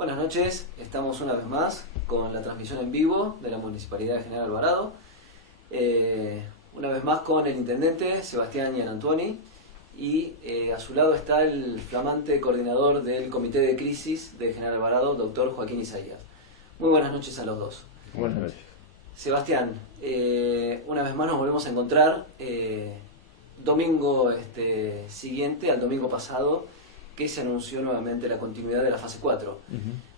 Buenas noches, estamos una vez más con la transmisión en vivo de la Municipalidad de General Alvarado. Una vez más con el Intendente Sebastián Gianantuoni y a su lado está el flamante coordinador del Comité de Crisis de General Alvarado, doctor Joaquín Isaías. Muy buenas noches a los dos. Buenas noches. Sebastián, una vez más nos volvemos a encontrar domingo siguiente al domingo pasado, que se anunció nuevamente la continuidad de la fase 4.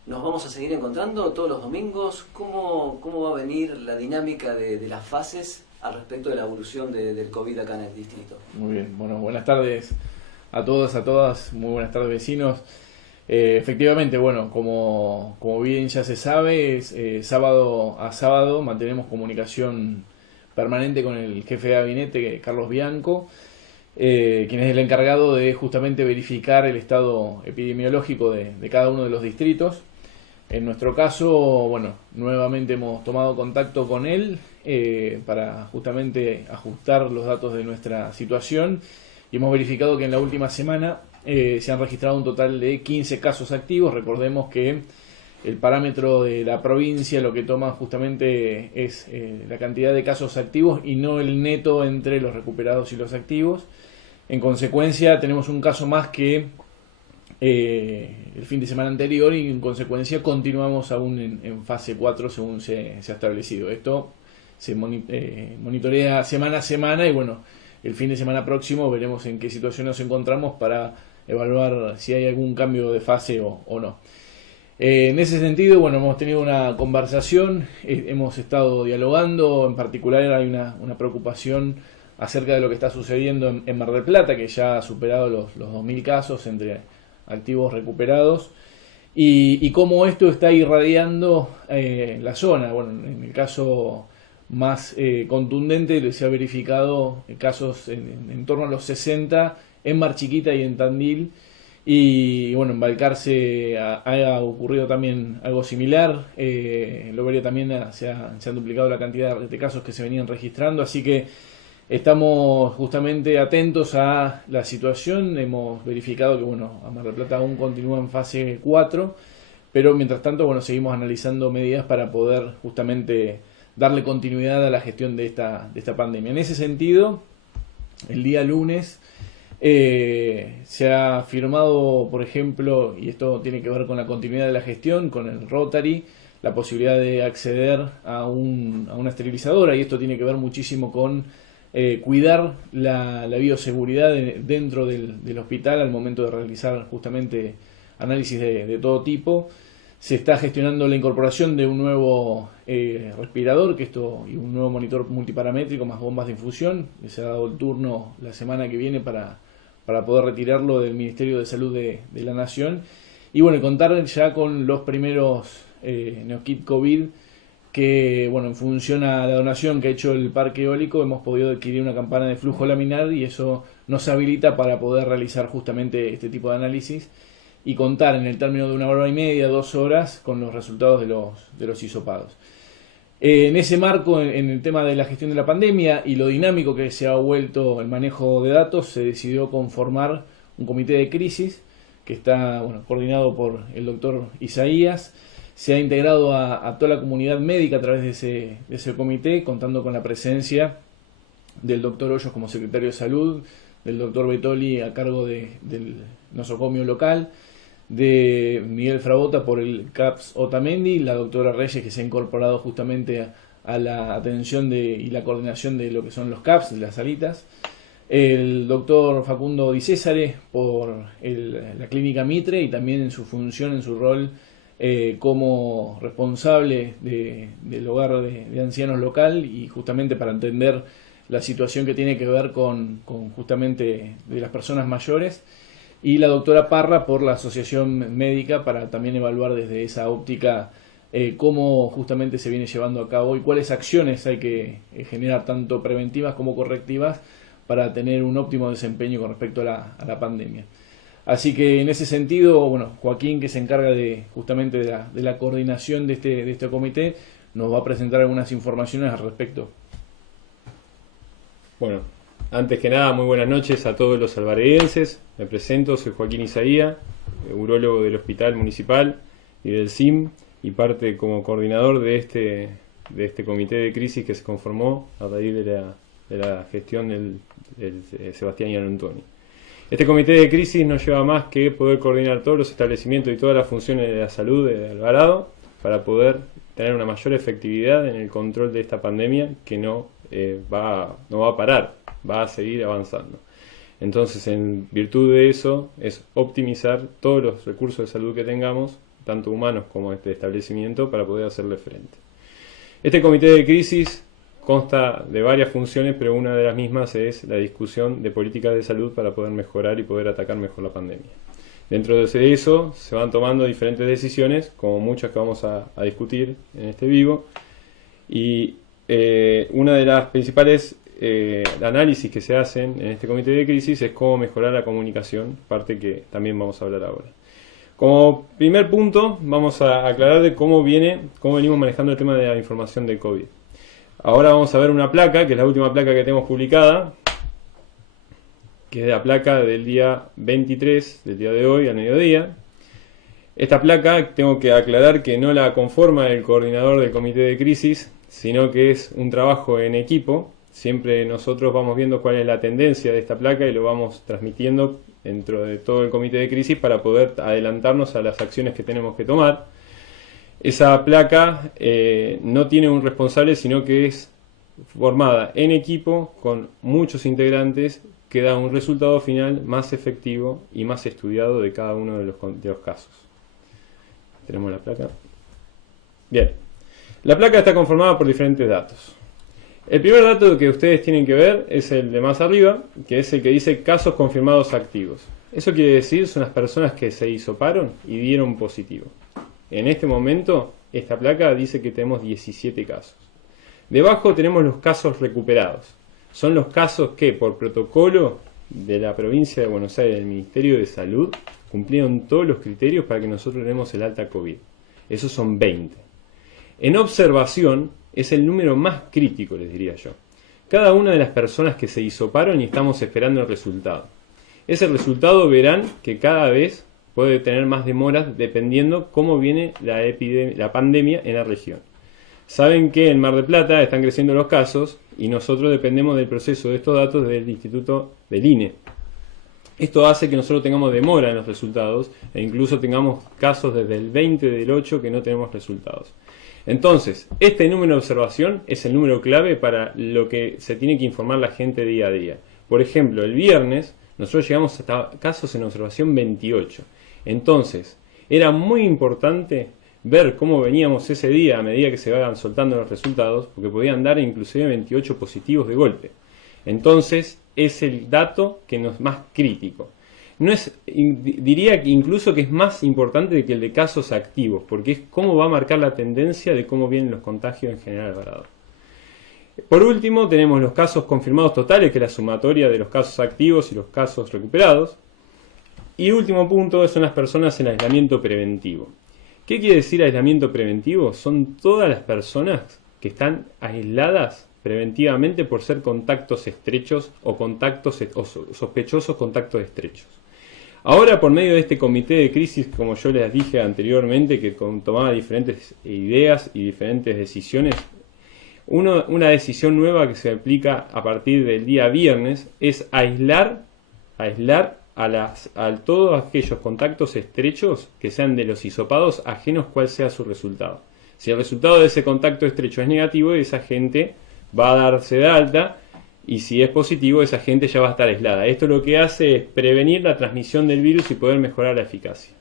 ¿Nos vamos a seguir encontrando todos los domingos? ¿Cómo va a venir la dinámica de las fases al respecto de la evolución del COVID acá en el distrito? Muy bien, bueno, buenas tardes a todos, a todas, muy buenas tardes vecinos. Efectivamente, bueno, como bien ya se sabe, sábado a sábado mantenemos comunicación permanente con el jefe de gabinete, Carlos Bianco, quien es el encargado de justamente verificar el estado epidemiológico de cada uno de los distritos. En nuestro caso, bueno, nuevamente hemos tomado contacto con él para justamente ajustar los datos de nuestra situación y hemos verificado que en la última semana se han registrado un total de 15 casos activos. Recordemos que el parámetro de la provincia lo que toma justamente es la cantidad de casos activos y no el neto entre los recuperados y los activos. En consecuencia tenemos un caso más que el fin de semana anterior y en consecuencia continuamos aún en fase 4 según se ha establecido. Esto se monitorea semana a semana y bueno, el fin de semana próximo veremos en qué situación nos encontramos para evaluar si hay algún cambio de fase o no. En ese sentido, bueno, hemos tenido una conversación, hemos estado dialogando, en particular hay una preocupación acerca de lo que está sucediendo en Mar del Plata, que ya ha superado los 2.000 casos entre activos recuperados, y cómo esto está irradiando la zona. Bueno, en el caso más contundente se ha verificado casos en torno a los 60 en Mar Chiquita y en Tandil, y bueno, en Balcarce ha ocurrido también algo similar. En Lobería también se han duplicado la cantidad de casos que se venían registrando, así que estamos justamente atentos a la situación. Hemos verificado que bueno, Mar del Plata aún continúa en fase 4, pero mientras tanto bueno, seguimos analizando medidas para poder justamente darle continuidad a la gestión de esta pandemia. En ese sentido, el día lunes se ha firmado, por ejemplo, y esto tiene que ver con la continuidad de la gestión, con el Rotary, la posibilidad de acceder a una esterilizadora, y esto tiene que ver muchísimo con cuidar la bioseguridad dentro del hospital al momento de realizar justamente análisis de todo tipo. Se está gestionando la incorporación de un nuevo respirador y un nuevo monitor multiparamétrico más bombas de infusión. Se ha dado el turno la semana que viene para poder retirarlo del Ministerio de Salud de la Nación. Y bueno, contar ya con los primeros Neokit COVID que, bueno, en función a la donación que ha hecho el parque eólico, hemos podido adquirir una campana de flujo laminar y eso nos habilita para poder realizar justamente este tipo de análisis y contar en el término de 1 hora y media, 2 horas, con los resultados de los hisopados. En ese marco, en el tema de la gestión de la pandemia y lo dinámico que se ha vuelto el manejo de datos, se decidió conformar un comité de crisis que está coordinado por el doctor Isaías. Se ha integrado a toda la comunidad médica a través de ese comité, contando con la presencia del doctor Hoyos como secretario de Salud, del doctor Betoli a cargo del nosocomio local, de Miguel Frabota por el CAPS Otamendi, la doctora Reyes, que se ha incorporado justamente a la atención y la coordinación de lo que son los CAPS, de las salitas, el doctor Facundo Di Césare por la clínica Mitre y también en su función, en su rol como responsable del hogar de ancianos local, y justamente para entender la situación que tiene que ver con justamente de las personas mayores, y la doctora Parra por la asociación médica para también evaluar desde esa óptica cómo justamente se viene llevando a cabo y cuáles acciones hay que generar, tanto preventivas como correctivas, para tener un óptimo desempeño con respecto a la pandemia. Así que en ese sentido, bueno, Joaquín, que se encarga justamente de la coordinación de este comité, nos va a presentar algunas informaciones al respecto. Bueno, antes que nada, muy buenas noches a todos los alvaredenses. Me presento, soy Joaquín Isaías, urólogo del Hospital Municipal, y del CIM, y parte como coordinador de este comité de crisis que se conformó a raíz de la gestión del Sebastián Iannantoni. Este comité de crisis no lleva más que poder coordinar todos los establecimientos y todas las funciones de la salud de Alvarado para poder tener una mayor efectividad en el control de esta pandemia que no va a parar, va a seguir avanzando. Entonces, en virtud de eso, es optimizar todos los recursos de salud que tengamos, tanto humanos como de establecimiento, para poder hacerle frente. Este comité de crisis consta de varias funciones, pero una de las mismas es la discusión de políticas de salud para poder mejorar y poder atacar mejor la pandemia. Dentro de eso se van tomando diferentes decisiones, como muchas que vamos a discutir en este vivo, y una de las principales análisis que se hacen en este comité de crisis es cómo mejorar la comunicación, parte que también vamos a hablar ahora. Como primer punto, vamos a aclarar de cómo venimos manejando el tema de la información de COVID. Ahora vamos a ver una placa, que es la última placa que tenemos publicada, que es la placa del día 23, del día de hoy, al mediodía. Esta placa tengo que aclarar que no la conforma el coordinador del comité de crisis, sino que es un trabajo en equipo. Siempre nosotros vamos viendo cuál es la tendencia de esta placa y lo vamos transmitiendo dentro de todo el comité de crisis para poder adelantarnos a las acciones que tenemos que tomar. Esa placa no tiene un responsable, sino que es formada en equipo con muchos integrantes que da un resultado final más efectivo y más estudiado de cada uno de los casos. Tenemos la placa. Bien, la placa está conformada por diferentes datos. El primer dato que ustedes tienen que ver es el de más arriba, que es el que dice casos confirmados activos. Eso quiere decir son las personas que se hisoparon y dieron positivo. En este momento, esta placa dice que tenemos 17 casos. Debajo tenemos los casos recuperados. Son los casos que, por protocolo de la provincia de Buenos Aires, del Ministerio de Salud, cumplieron todos los criterios para que nosotros demos el alta COVID. Esos son 20. En observación, es el número más crítico, les diría yo. Cada una de las personas que se hisoparon y estamos esperando el resultado. Ese resultado verán que cada vez puede tener más demoras dependiendo cómo viene la pandemia en la región. Saben que en Mar del Plata están creciendo los casos y nosotros dependemos del proceso de estos datos del Instituto del INE. Esto hace que nosotros tengamos demora en los resultados e incluso tengamos casos desde el 20 del 8 que no tenemos resultados. Entonces, este número de observación es el número clave para lo que se tiene que informar la gente día a día. Por ejemplo, el viernes nosotros llegamos hasta casos en observación 28. Entonces, era muy importante ver cómo veníamos ese día a medida que se vayan soltando los resultados, porque podían dar inclusive 28 positivos de golpe. Entonces, es el dato que nos es más crítico. Diría que incluso que es más importante que el de casos activos, porque es cómo va a marcar la tendencia de cómo vienen los contagios en General Alvarado. Por último, tenemos los casos confirmados totales, que es la sumatoria de los casos activos y los casos recuperados. Y último punto son las personas en aislamiento preventivo. ¿Qué quiere decir aislamiento preventivo? Son todas las personas que están aisladas preventivamente por ser contactos estrechos o sospechosos contactos estrechos. Ahora, por medio de este comité de crisis, como yo les dije anteriormente, que tomaba diferentes ideas y diferentes decisiones, una decisión nueva que se aplica a partir del día viernes es aislar a todos aquellos contactos estrechos que sean de los hisopados, ajenos cuál sea su resultado. Si el resultado de ese contacto estrecho es negativo, esa gente va a darse de alta, y si es positivo, esa gente ya va a estar aislada. Esto lo que hace es prevenir la transmisión del virus y poder mejorar la eficacia.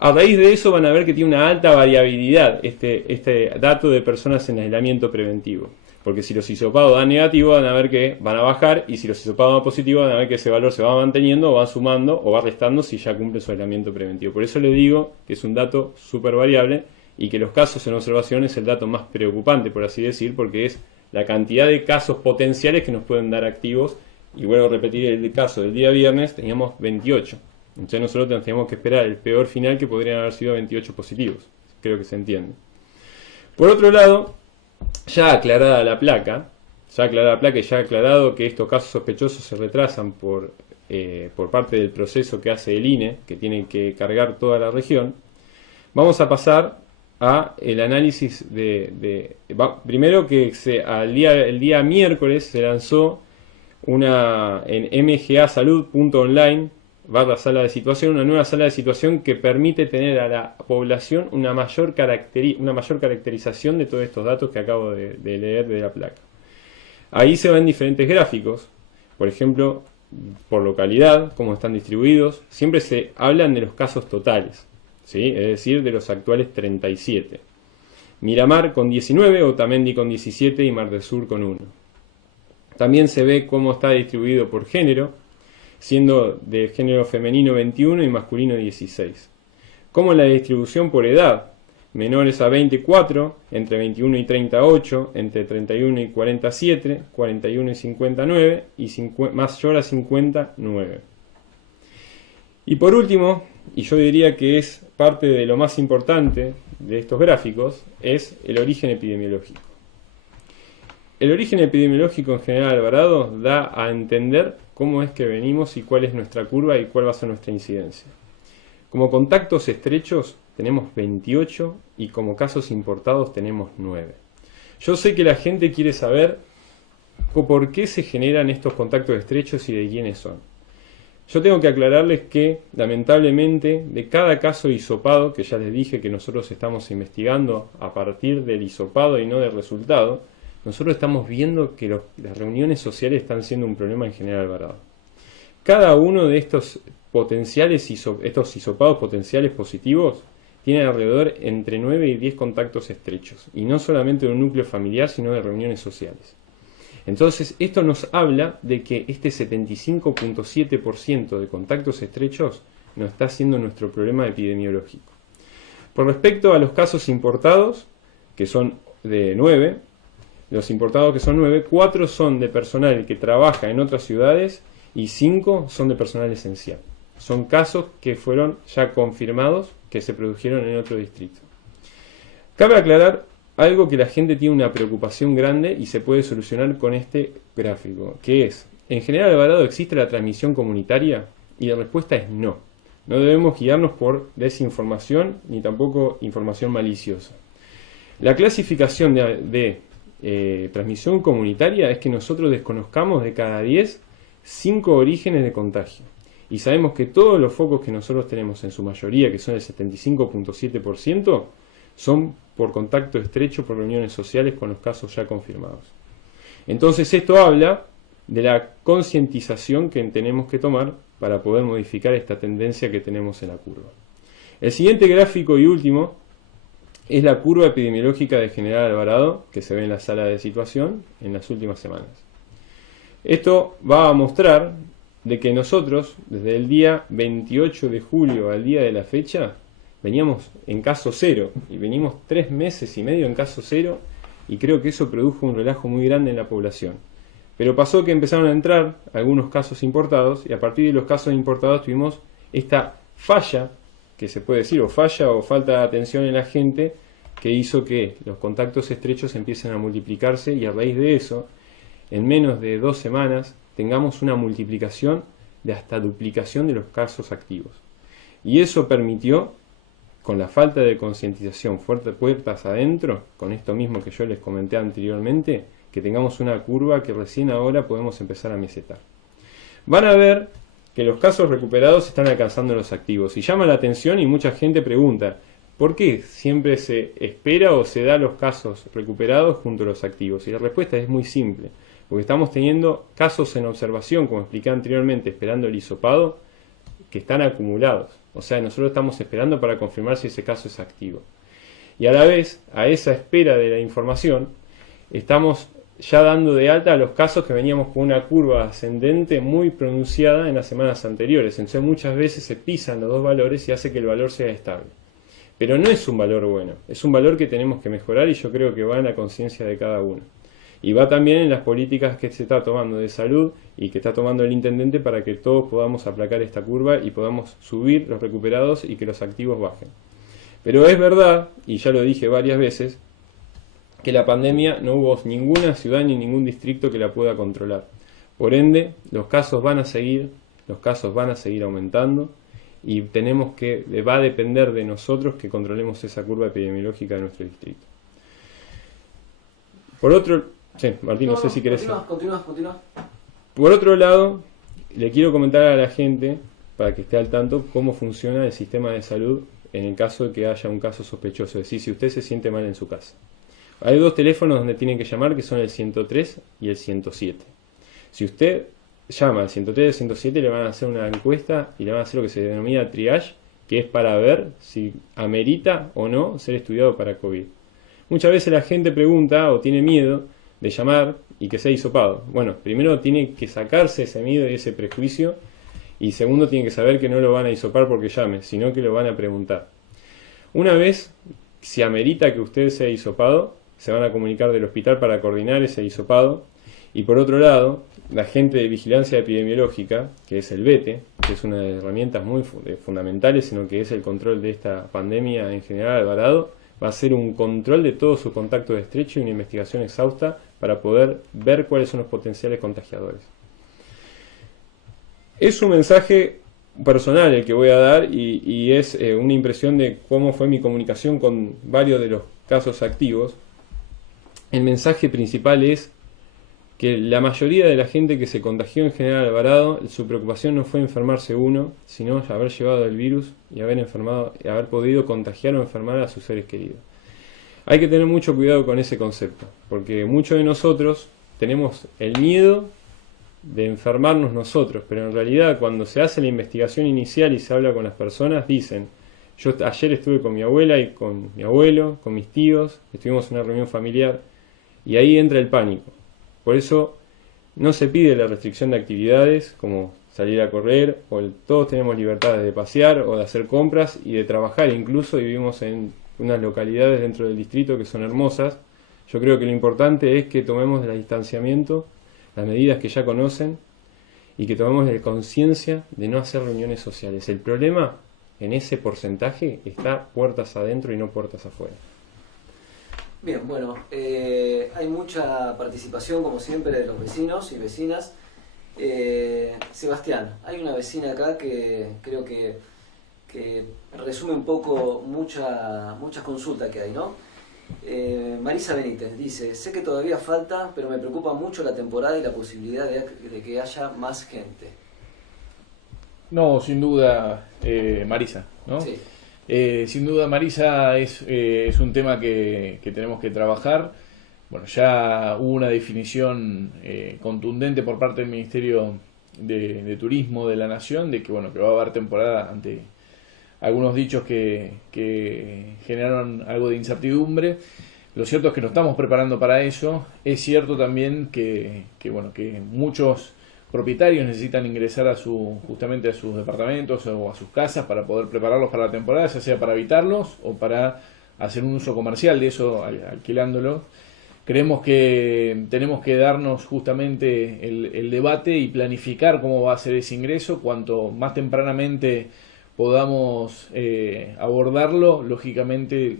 A raíz de eso van a ver que tiene una alta variabilidad este dato de personas en aislamiento preventivo. Porque si los hisopados dan negativo, van a ver que van a bajar, y si los hisopados dan positivo, van a ver que ese valor se va manteniendo, o va sumando, o va restando si ya cumple su aislamiento preventivo. Por eso les digo que es un dato súper variable, y que los casos en observación es el dato más preocupante, por así decir, porque es la cantidad de casos potenciales que nos pueden dar activos. Y vuelvo a repetir, el caso del día viernes teníamos 28. Entonces nosotros teníamos que esperar el peor final, que podrían haber sido 28 positivos. Creo que se entiende. Por otro lado, ya aclarada la placa y ya aclarado que estos casos sospechosos se retrasan por parte del proceso que hace el INE, que tiene que cargar toda la región, vamos a pasar a el análisis primero que el día miércoles se lanzó en mgasalud.online /sala de situación, una nueva sala de situación que permite tener a la población una mayor caracterización de todos estos datos que acabo de leer de la placa. Ahí se ven diferentes gráficos, por ejemplo, por localidad, cómo están distribuidos. Siempre se hablan de los casos totales, ¿sí? Es decir, de los actuales 37. Miramar con 19, Otamendi con 17 y Mar del Sur con 1. También se ve cómo está distribuido por género, siendo de género femenino 21 y masculino 16. Como la distribución por edad, menores a 24, entre 21 y 38, entre 31 y 47, 41 y 59 y mayor a 59. Y por último, y yo diría que es parte de lo más importante de estos gráficos, es el origen epidemiológico. El origen epidemiológico en General Alvarado da a entender cómo es que venimos y cuál es nuestra curva y cuál va a ser nuestra incidencia. Como contactos estrechos tenemos 28 y como casos importados tenemos 9. Yo sé que la gente quiere saber por qué se generan estos contactos estrechos y de quiénes son. Yo tengo que aclararles que, lamentablemente, de cada caso hisopado, que ya les dije que nosotros estamos investigando a partir del hisopado y no del resultado, nosotros estamos viendo que las reuniones sociales están siendo un problema en General Alvarado. Cada uno de estos estos hisopados potenciales positivos tiene alrededor entre 9 y 10 contactos estrechos, y no solamente de un núcleo familiar, sino de reuniones sociales. Entonces, esto nos habla de que este 75.7% de contactos estrechos nos está haciendo nuestro problema epidemiológico. Por respecto a los casos importados, que son de 9, los importados que son 9, 4 son de personal que trabaja en otras ciudades y 5 son de personal esencial. Son casos que fueron ya confirmados que se produjeron en otro distrito. Cabe aclarar algo que la gente tiene una preocupación grande y se puede solucionar con este gráfico, que es, ¿en General Alvarado existe la transmisión comunitaria? Y la respuesta es no. No debemos guiarnos por desinformación ni tampoco información maliciosa. La clasificación de transmisión comunitaria es que nosotros desconozcamos de cada 10, 5 orígenes de contagio. Y sabemos que todos los focos que nosotros tenemos en su mayoría, que son el 75.7%, son por contacto estrecho, por reuniones sociales con los casos ya confirmados. Entonces esto habla de la concientización que tenemos que tomar para poder modificar esta tendencia que tenemos en la curva. El siguiente gráfico y último es la curva epidemiológica de General Alvarado, que se ve en la sala de situación en las últimas semanas. Esto va a mostrar de que nosotros, desde el día 28 de julio al día de la fecha, veníamos en caso cero, y venimos 3 meses y medio en caso cero, y creo que eso produjo un relajo muy grande en la población. Pero pasó que empezaron a entrar algunos casos importados, y a partir de los casos importados tuvimos esta falla, que se puede decir, o falla o falta de atención en la gente, que hizo que los contactos estrechos empiecen a multiplicarse, y a raíz de eso, en menos de 2 semanas, tengamos una multiplicación de hasta duplicación de los casos activos. Y eso permitió, con la falta de concientización fuerte puertas adentro, con esto mismo que yo les comenté anteriormente, que tengamos una curva que recién ahora podemos empezar a mesetar. Van a ver que los casos recuperados están alcanzando los activos, y llama la atención y mucha gente pregunta, ¿por qué siempre se espera o se da los casos recuperados junto a los activos? Y la respuesta es muy simple, porque estamos teniendo casos en observación, como expliqué anteriormente, esperando el hisopado, que están acumulados. O sea, nosotros estamos esperando para confirmar si ese caso es activo. Y a la vez, a esa espera de la información, estamos ya dando de alta a los casos que veníamos con una curva ascendente muy pronunciada en las semanas anteriores. Entonces muchas veces se pisan los dos valores y hace que el valor sea estable. Pero no es un valor bueno, es un valor que tenemos que mejorar, y yo creo que va en la conciencia de cada uno. Y va también en las políticas que se está tomando de salud y que está tomando el intendente para que todos podamos aplacar esta curva y podamos subir los recuperados y que los activos bajen. Pero es verdad, y ya lo dije varias veces, que la pandemia no hubo ninguna ciudad ni ningún distrito que la pueda controlar. Por ende, los casos van a seguir aumentando, y va a depender de nosotros que controlemos esa curva epidemiológica de nuestro distrito. Por otro, sí, Martín, no sé si querés... Continúa. Por otro lado, le quiero comentar a la gente, para que esté al tanto, cómo funciona el sistema de salud en el caso de que haya un caso sospechoso, es decir, si usted se siente mal en su casa. Hay 2 teléfonos donde tienen que llamar, que son el 103 y el 107. Si usted llama al 103 y al 107, le van a hacer una encuesta y le van a hacer lo que se denomina triage, que es para ver si amerita o no ser estudiado para COVID. Muchas veces la gente pregunta o tiene miedo de llamar y que sea hisopado. Bueno, primero tiene que sacarse ese miedo y ese prejuicio, y segundo tiene que saber que no lo van a hisopar porque llame, sino que lo van a preguntar. Una vez, si amerita que usted sea hisopado, se van a comunicar del hospital para coordinar ese hisopado. Y por otro lado, la gente de vigilancia epidemiológica, que es el VETE, que es una de las herramientas muy fundamentales, sino que es el control de esta pandemia en general, Alvarado, va a hacer un control de todos sus contactos estrechos y una investigación exhausta para poder ver cuáles son los potenciales contagiadores. Es un mensaje personal el que voy a dar y es una impresión de cómo fue mi comunicación con varios de los casos activos. El mensaje principal es que la mayoría de la gente que se contagió en General Alvarado, su preocupación no fue enfermarse uno, sino haber llevado el virus y haber podido contagiar o enfermar a sus seres queridos. Hay que tener mucho cuidado con ese concepto, porque muchos de nosotros tenemos el miedo de enfermarnos nosotros, pero en realidad cuando se hace la investigación inicial y se habla con las personas, dicen: yo ayer estuve con mi abuela y con mi abuelo, con mis tíos, estuvimos en una reunión familiar, y ahí entra el pánico. Por eso no se pide la restricción de actividades como salir a correr, todos tenemos libertades de pasear o de hacer compras y de trabajar incluso, y vivimos en unas localidades dentro del distrito que son hermosas. Yo creo que lo importante es que tomemos el distanciamiento, las medidas que ya conocen, y que tomemos la conciencia de no hacer reuniones sociales. El problema en ese porcentaje está puertas adentro y no puertas afuera. Bien, bueno, hay mucha participación, como siempre, de los vecinos y vecinas. Sebastián, hay una vecina acá que creo que resume un poco muchas consultas que hay, ¿no? Marisa Benítez dice: sé que todavía falta, pero me preocupa mucho la temporada y la posibilidad de que haya más gente. No, sin duda, Marisa, ¿no? Sí. Sin duda, Marisa, es un tema que tenemos que trabajar. Bueno, ya hubo una definición contundente por parte del Ministerio de Turismo de la Nación de que, bueno, que va a haber temporada, ante algunos dichos que generaron algo de incertidumbre. Lo cierto es que nos estamos preparando para eso. Es cierto también que muchos propietarios necesitan ingresar justamente a sus departamentos o a sus casas para poder prepararlos para la temporada, ya sea para habitarlos o para hacer un uso comercial de eso, alquilándolo. Creemos que tenemos que darnos justamente el debate y planificar cómo va a ser ese ingreso. Cuanto más tempranamente podamos abordarlo, lógicamente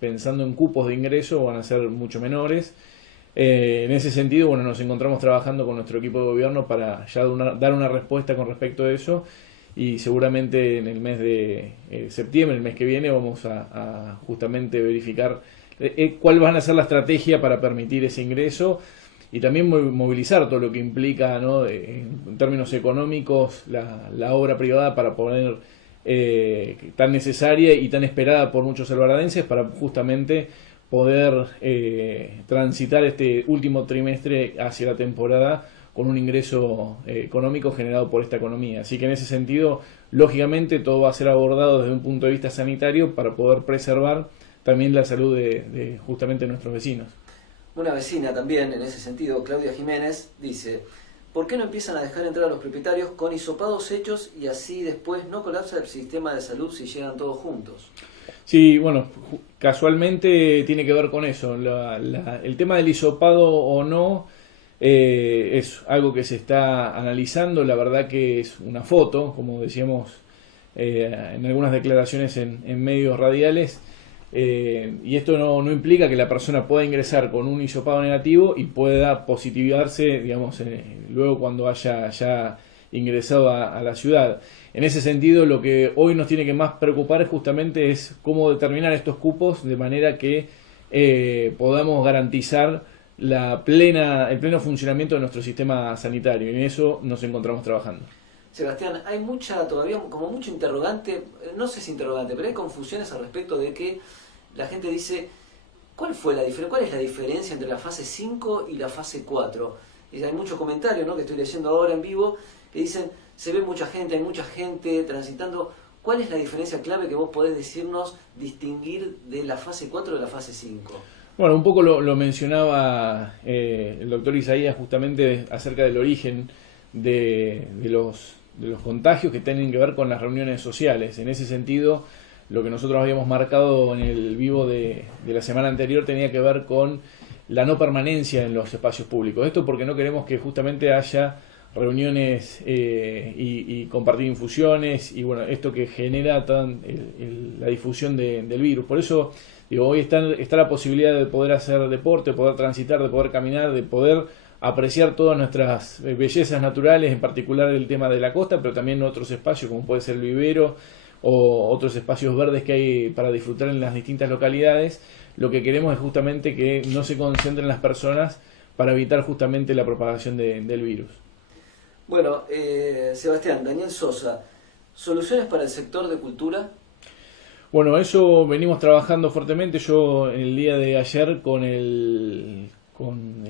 pensando en cupos de ingreso van a ser mucho menores. En ese sentido, bueno, nos encontramos trabajando con nuestro equipo de gobierno para ya dar una respuesta con respecto a eso, y seguramente en el mes de septiembre, el mes que viene, vamos a justamente verificar cuál van a ser la estrategia para permitir ese ingreso y también movilizar todo lo que implica, ¿no?, en términos económicos la obra privada para poner tan necesaria y tan esperada por muchos alvaradenses para justamente poder transitar este último trimestre hacia la temporada con un ingreso económico generado por esta economía. Así que en ese sentido, lógicamente, todo va a ser abordado desde un punto de vista sanitario para poder preservar también la salud de justamente nuestros vecinos. Una vecina también, en ese sentido, Claudia Jiménez, dice: ¿por qué no empiezan a dejar entrar a los propietarios con hisopados hechos y así después no colapsa el sistema de salud si llegan todos juntos? Sí, bueno, casualmente tiene que ver con eso. El tema del hisopado o no es algo que se está analizando. La verdad que es una foto, como decíamos en algunas declaraciones en medios radiales, y esto no implica que la persona pueda ingresar con un hisopado negativo y pueda positivarse, digamos, luego cuando haya ya ingresado a la ciudad. En ese sentido, lo que hoy nos tiene que más preocupar es justamente es cómo determinar estos cupos de manera que podamos garantizar el pleno funcionamiento de nuestro sistema sanitario, y en eso nos encontramos trabajando. Sebastián, hay todavía como mucho interrogante, no sé si interrogante, pero hay confusiones al respecto de que la gente dice, ¿cuál es la diferencia entre la fase 5 y la fase 4? Y hay muchos comentarios, ¿no?, que estoy leyendo ahora en vivo, que dicen, se ve hay mucha gente transitando. ¿Cuál es la diferencia clave que vos podés decirnos, distinguir de la fase 4 de la fase 5? Bueno, un poco lo mencionaba el doctor Isaías justamente acerca del origen de los contagios que tienen que ver con las reuniones sociales. En ese sentido, lo que nosotros habíamos marcado en el vivo de la semana anterior tenía que ver con la no permanencia en los espacios públicos. Esto porque no queremos que justamente haya reuniones y compartir infusiones, y bueno, esto que genera la difusión del virus. Por eso digo, hoy está la posibilidad de poder hacer deporte, de poder transitar, de poder caminar, de poder apreciar todas nuestras bellezas naturales, en particular el tema de la costa, pero también otros espacios como puede ser el vivero o otros espacios verdes que hay para disfrutar en las distintas localidades. Lo que queremos es justamente que no se concentren las personas para evitar justamente la propagación del virus. Bueno, Sebastián, Daniel Sosa, ¿soluciones para el sector de cultura? Bueno, eso venimos trabajando fuertemente. Yo el día de ayer con el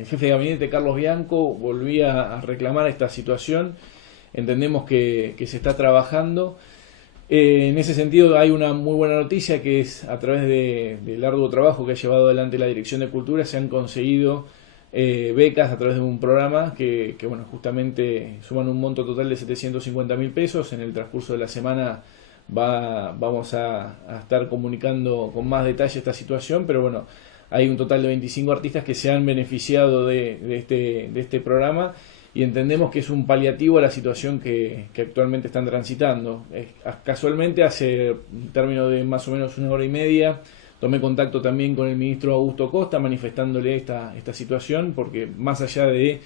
jefe de gabinete, Carlos Bianco, volví a reclamar esta situación. Entendemos que se está trabajando. En ese sentido hay una muy buena noticia, que es a través del arduo trabajo que ha llevado adelante la Dirección de Cultura, se han conseguido becas a través de un programa que bueno, justamente suman un monto total de 750.000 pesos. En el transcurso de la semana vamos a estar comunicando con más detalle esta situación, pero bueno, hay un total de 25 artistas que se han beneficiado de este programa, y entendemos que es un paliativo a la situación que actualmente están transitando. Casualmente, hace un término de más o menos 1 hora y media, tomé contacto también con el ministro Augusto Costa manifestándole esta situación, porque más allá de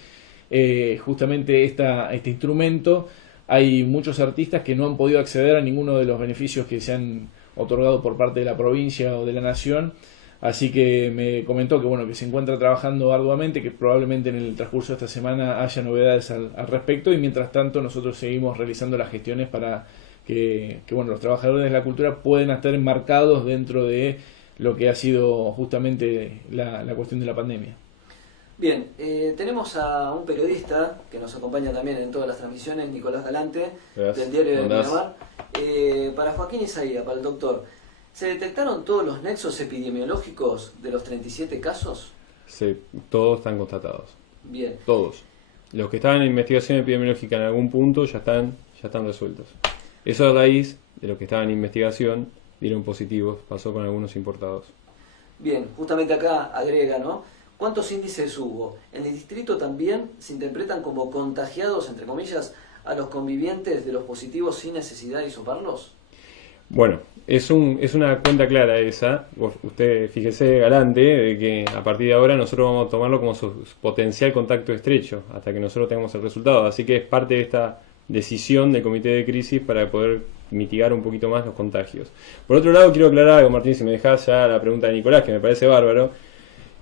justamente este instrumento, hay muchos artistas que no han podido acceder a ninguno de los beneficios que se han otorgado por parte de la provincia o de la nación. Así que me comentó que bueno, que se encuentra trabajando arduamente, que probablemente en el transcurso de esta semana haya novedades al respecto, y mientras tanto nosotros seguimos realizando las gestiones para que bueno, los trabajadores de la cultura puedan estar enmarcados dentro de lo que ha sido justamente la cuestión de la pandemia. Bien, tenemos a un periodista que nos acompaña también en todas las transmisiones, Nicolás Galante, del diario de Miramar. Para Joaquín Isaías, para el doctor, ¿se detectaron todos los nexos epidemiológicos de los 37 casos? Sí, todos están constatados. Bien. Todos. Los que estaban en investigación epidemiológica en algún punto ya están resueltos. Eso a raíz de los que estaban en investigación dieron positivos, pasó con algunos importados. Bien, justamente acá agrega, ¿no? ¿Cuántos índices hubo? ¿En el distrito también se interpretan como contagiados, entre comillas, a los convivientes de los positivos sin necesidad de hisoparlos? Bueno, es una cuenta clara esa. Usted fíjese, Galante, de que a partir de ahora nosotros vamos a tomarlo como su potencial contacto estrecho hasta que nosotros tengamos el resultado. Así que es parte de esta decisión del comité de crisis para poder mitigar un poquito más los contagios. Por otro lado, quiero aclarar algo, Martín, si me dejás ya la pregunta de Nicolás, que me parece bárbaro,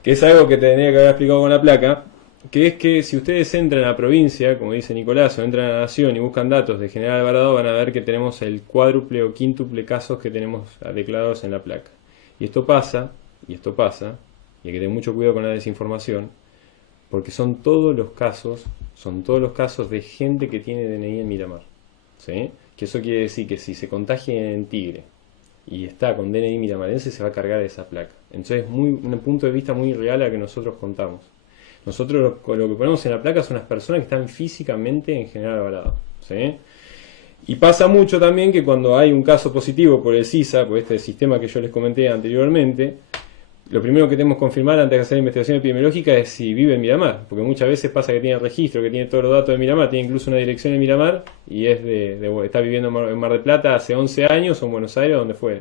que es algo que tendría que haber explicado con la placa, que es que si ustedes entran a la provincia, como dice Nicolás, o entran a la nación y buscan datos de General Alvarado, van a ver que tenemos el cuádruple o quíntuple casos que tenemos declarados en la placa. Y esto pasa, y hay que tener mucho cuidado con la desinformación, porque son todos los casos de gente que tiene DNI en Miramar. ¿Sí? Que eso quiere decir que si se contagia en Tigre y está con DNI miramarense, se va a cargar esa placa. Entonces es un punto de vista muy real a que nosotros contamos. Nosotros lo que ponemos en la placa son las personas que están físicamente en General Alvarado. ¿Sí? Y pasa mucho también que cuando hay un caso positivo por el CISA, por este sistema que yo les comenté anteriormente, lo primero que tenemos que confirmar antes de hacer investigación epidemiológica es si vive en Miramar, porque muchas veces pasa que tiene registro, que tiene todos los datos de Miramar, tiene incluso una dirección en Miramar y es está viviendo en Mar del Plata hace 11 años o en Buenos Aires, donde fue.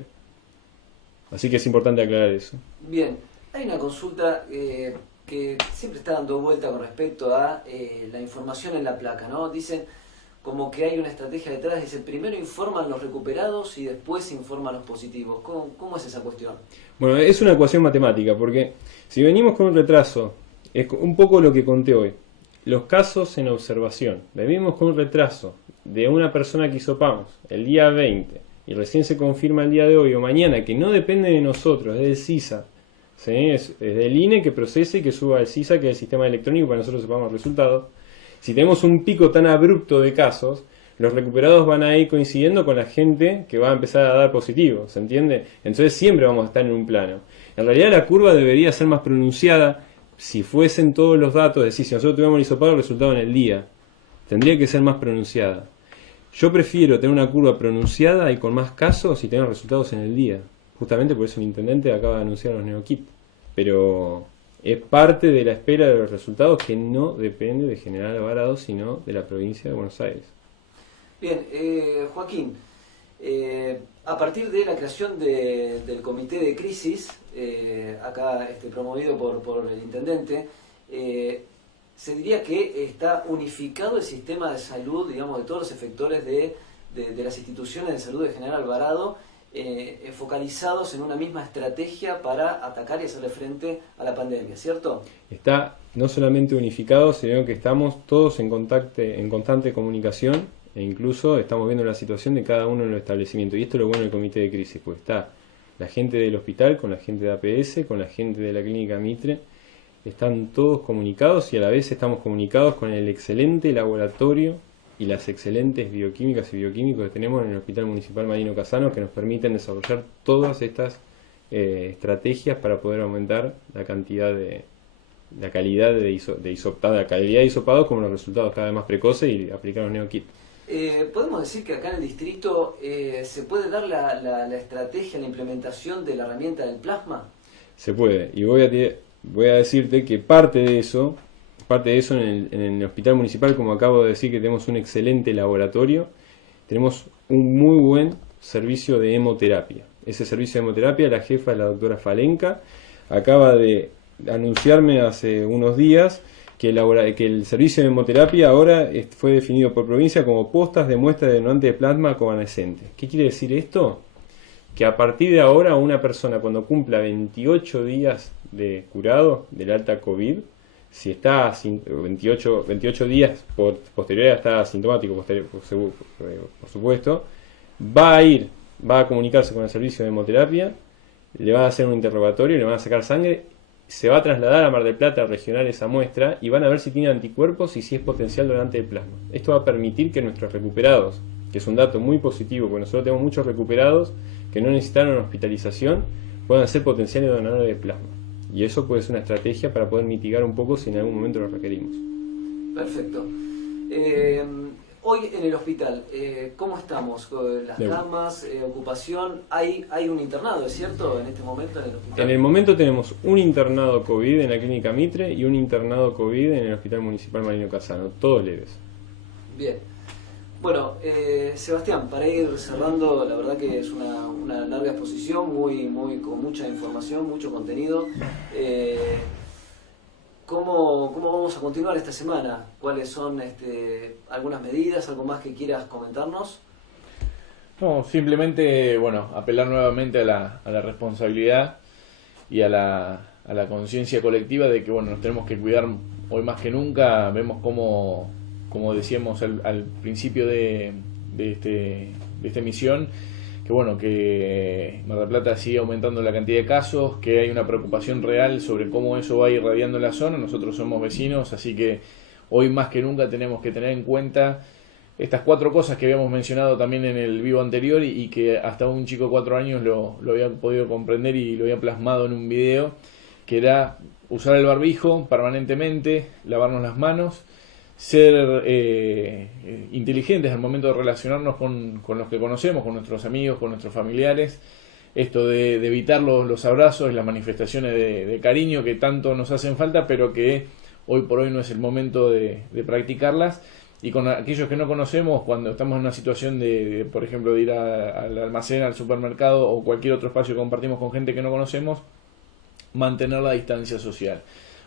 Así que es importante aclarar eso. Bien, hay una consulta que siempre está dando vuelta con respecto a la información en la placa, ¿no? Dicen, como que hay una estrategia detrás, dice primero informan los recuperados y después informan los positivos. ¿Cómo es esa cuestión? Bueno, es una ecuación matemática, porque si venimos con un retraso, es un poco lo que conté hoy. Los casos en observación. Venimos con un retraso de una persona que hisopamos el día 20 y recién se confirma el día de hoy o mañana, que no depende de nosotros, es del CISA. ¿Sí? Es del INE que procese y que suba al CISA, que es el sistema electrónico, para nosotros sepamos los resultados. Si tenemos un pico tan abrupto de casos, los recuperados van a ir coincidiendo con la gente que va a empezar a dar positivo, ¿se entiende? Entonces siempre vamos a estar en un plano. En realidad la curva debería ser más pronunciada si fuesen todos los datos, es decir, si nosotros tuviéramos el hisopado, el resultado en el día. Tendría que ser más pronunciada. Yo prefiero tener una curva pronunciada y con más casos y tener resultados en el día. Justamente por eso el intendente acaba de anunciar los NeoKit. Pero es parte de la espera de los resultados que no depende de General Alvarado, sino de la provincia de Buenos Aires. Bien, Joaquín, a partir de la creación del comité de crisis, acá promovido por el intendente, se diría que está unificado el sistema de salud, digamos, de todos los efectores de las instituciones de salud de General Alvarado, focalizados en una misma estrategia para atacar y hacerle frente a la pandemia, ¿cierto? Está no solamente unificado, sino que estamos todos en constante comunicación, e incluso estamos viendo la situación de cada uno de los establecimientos. Y esto es lo bueno del comité de crisis, pues está la gente del hospital con la gente de APS, con la gente de la clínica Mitre, están todos comunicados y a la vez estamos comunicados con el excelente laboratorio y las excelentes bioquímicas y bioquímicos que tenemos en el Hospital Municipal Marino Casano, que nos permiten desarrollar todas estas estrategias para poder aumentar la cantidad la calidad la calidad de hisopados como los resultados cada vez más precoces y aplicar los NeoKit. ¿Podemos decir que acá en el distrito se puede dar la estrategia, la implementación de la herramienta del plasma? Se puede, y voy a decirte que parte de eso en el hospital municipal, como acabo de decir, que tenemos un excelente laboratorio, tenemos un muy buen servicio de hemoterapia. Ese servicio de hemoterapia, la jefa es la doctora Falenca, acaba de anunciarme hace unos días que el servicio de hemoterapia ahora fue definido por provincia como postas de muestra de donante de plasma convalescente. ¿Qué quiere decir esto? Que a partir de ahora una persona cuando cumpla 28 días de curado del alta COVID, si está 28 días posterior a estar asintomático, por supuesto, va a comunicarse con el servicio de hemoterapia, le va a hacer un interrogatorio, le van a sacar sangre, se va a trasladar a Mar del Plata a regional esa muestra y van a ver si tiene anticuerpos y si es potencial donante de plasma. Esto va a permitir que nuestros recuperados, que es un dato muy positivo, porque nosotros tenemos muchos recuperados que no necesitaron hospitalización, puedan ser potenciales donadores de plasma. Y eso puede ser una estrategia para poder mitigar un poco si en algún momento lo requerimos. Perfecto. Hoy en el hospital, ¿cómo estamos? Con las camas, ocupación, hay un internado, ¿es cierto? En este momento en el hospital. En el momento tenemos un internado COVID en la clínica Mitre y un internado COVID en el Hospital Municipal Marino Casano, todos leves. Bien. Bueno, Sebastián, para ir cerrando, la verdad que es una larga exposición, con mucha información, mucho contenido. ¿Cómo vamos a continuar esta semana? ¿Cuáles son algunas medidas, algo más que quieras comentarnos? No, simplemente, apelar nuevamente a la responsabilidad y a la conciencia colectiva de que, nos tenemos que cuidar hoy más que nunca. Vemos como decíamos al principio de esta emisión, que Mar del Plata sigue aumentando la cantidad de casos, que hay una preocupación real sobre cómo eso va irradiando la zona. Nosotros somos vecinos, así que hoy más que nunca tenemos que tener en cuenta estas 4 cosas que habíamos mencionado también en el vivo anterior y que hasta un chico de 4 años lo había podido comprender y lo había plasmado en un video, que era usar el barbijo permanentemente, lavarnos las manos, ser inteligentes al momento de relacionarnos con los que conocemos, con nuestros amigos, con nuestros familiares. Esto de evitar los abrazos, las manifestaciones de cariño que tanto nos hacen falta, pero que hoy por hoy no es el momento de practicarlas. Y con aquellos que no conocemos, cuando estamos en una situación por ejemplo, de ir al almacén, al supermercado o cualquier otro espacio que compartimos con gente que no conocemos, mantener la distancia social.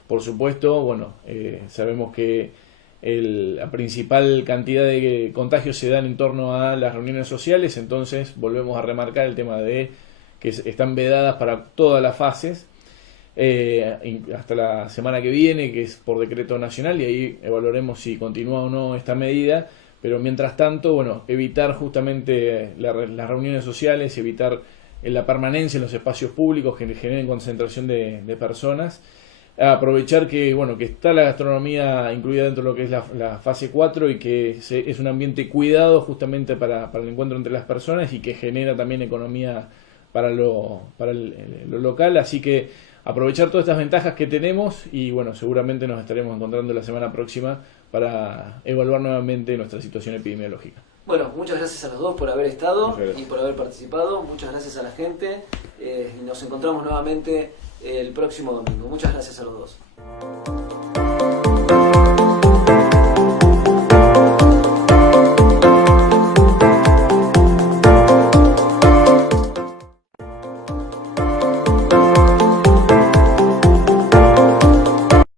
Por supuesto, sabemos que la principal cantidad de contagios se dan en torno a las reuniones sociales, entonces volvemos a remarcar el tema de que están vedadas para todas las fases, hasta la semana que viene, que es por decreto nacional, y ahí evaluaremos si continúa o no esta medida. Pero mientras tanto, bueno, evitar justamente las reuniones sociales, evitar la permanencia en los espacios públicos que generen concentración de personas. Aprovechar que, bueno, que está la gastronomía incluida dentro de lo que es la fase 4 y que es un ambiente cuidado justamente para el encuentro entre las personas y que genera también economía para lo local. Así que aprovechar todas estas ventajas que tenemos y, bueno, seguramente nos estaremos encontrando la semana próxima para evaluar nuevamente nuestra situación epidemiológica. Bueno, muchas gracias a los dos por haber estado y por haber participado. Muchas gracias a la gente. Y nos encontramos nuevamente el próximo domingo. Muchas gracias a los dos.